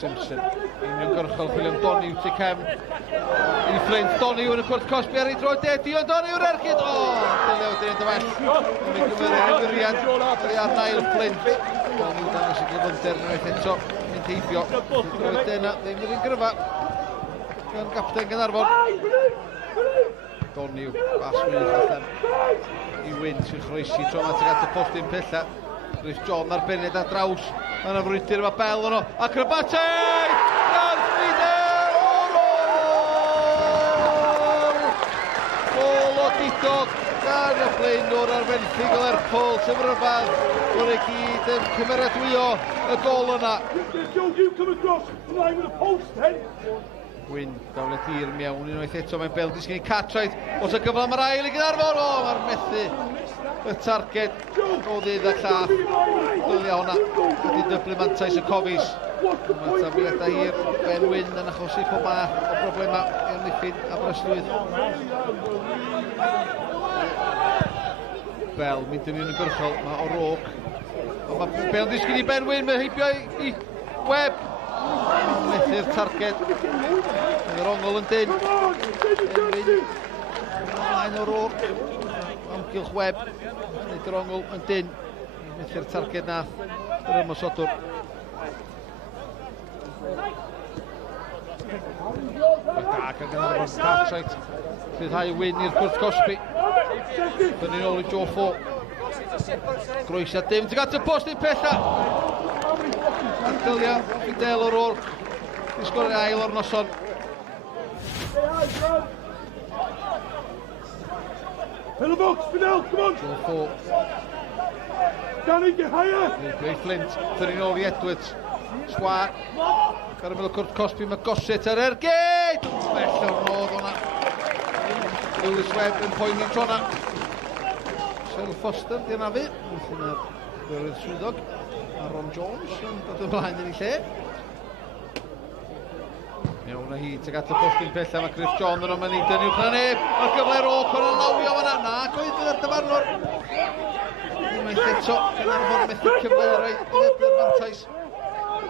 Simpson. Union gyrchol chwilio am Doni wrth i cefn. I Flint, Doni yn y cwrt Cosby ar ei droed dedi, ond Doni yw'r ergyd! O, dylio wedyn yn dywell. Yn ei gymryd yn gyriad. Ar Niall Flint. Doni wrth dangos y gyfynder unwaith eto. Mynd heibio. Droed yna, ddim yr un gryfa. Gan gapten Caernarfon. Doni yw bas wych allan. I Wyn sy'n chroesi tro mat at y postyn pella. Chris John ar bened ar draws. Mae'n afrwydyr efo bel yno. Acrobatic! Gan Fidel O'Rourke! Gol o didog. Gan y blaenwr ar fenthyg o Lerpwl. Sef ryfedd. Hwn i gyd yn cymeradwyo y gol yna. Wyn, dawlet i'r mewn unwaith eto. Mae'n bel disgyn i Catraeth. Os y gyfle mae'r ail i Caernarfon. O, mae'r methu y targed o ddydd a llath. Dwylio hwnna. Wedi dyblu mantais y cofis. Mae tabliadau hir Ben Wyn yn achosi pob math o broblema i amddiffyn Aberystwyth. Bel, mynd yn un yn gyrchol. Mae O'Rourke. Mae Bel disgyn i Ben Wyn. Mae heibio i Webb. Methu'r targed. Mae'r ongl yn dyn. Ymlaen O'Rourke. Amgylch Webb. Nid yr ongl yn dyn. Methu'r targed nath. Yr ymosodwr. Da gan Caernarfon Cartwright. Rhyddhau Wyn i'r gwrth Cosby. Fyny nôl i Joe Fo. Groesiad dim. Tuag at y post i'n pella. Ardylia Fidel O'Rourke. Di sgorio ail o'r noson. In the box, Fidel, come on! Joe Fo. Danny, get higher! Grey Flint. Fyny nôl i Edwards. Swar. Gar ymwneud o cwrt Cosby. Mae Goset ar ergyd! Bell o'r nodd o'na. Lewis Webb yn poeni trona. Sel Foster di anafu. Wythyn ar gyrydd swyddog. A Ron Jones yn dod ymlaen yn ei lle. Mewn â hi, tuag at y postyn pella, mae Chris John yn o'n mynd yn uwch na neb. Mae'r gyfle O'Rourke yn lawio fan'na. Na, goedd yn y dyfarnwr. Mae'n eto, Caernarfon methu cyfle i roi ledlu'r mantais.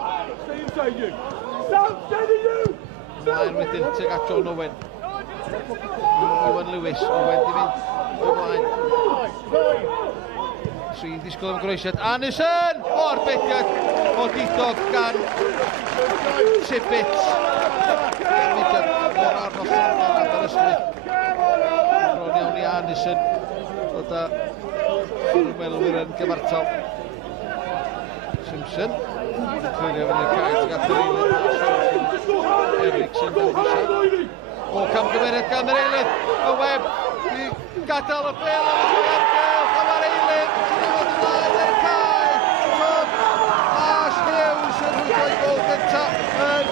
Stay inside you! Stand steady you! Mae'n wedyn, tuag at John Owen. Owen Lewis, Owen di mynd o'r blaen. Trin disgwyl am groesiad. Anderson! O'r bediad o didog gan Tibbets. Mediad o'r arnoson gan Aberystwyth. Bron iawn i Anderson. Dod â ymwelwyr yn gyfartal. Simpson. Clirio fyny'r cael tuag at yr eilydd. Ericsson fel bwysau. O camgymeriad gan yr eilydd. Y Webb i gadael y bel am y amgylch am yr eilydd. Sy'n ymwneud ymlaen ar y cae. Tom Ash Hughes yn rhwygo'i gol gyntaf yn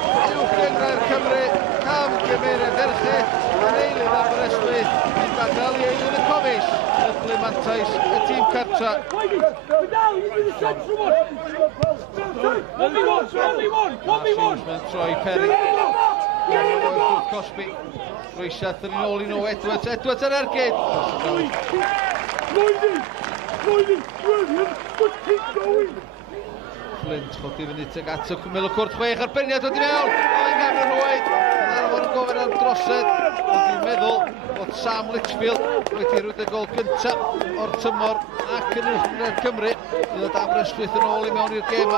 uwch gyngrair Cymru. Camgymeriad erchyll yn eilydd Aberystwyth. Yn gadael i eilydd y cofis. Dyblu mantais y tîm cartra. Mae'n troi Perry. Cosby. Groesiad yn ôl i nhw. Edwards. Edwards ar ergyd. Flint chodi fyny tuag at y cwmil o cwrt chwech ar berniad wedi mewn. Mae'n gafr yn hwyd. Caernarfon yn gofyn am drosed. Dwi'n meddwl bod Sam Litchfield wedi rwyd y gol gyntaf o'r tymor ac yn Cymru. Bydd Aberystwyth yn ôl i mewn i'r gêm.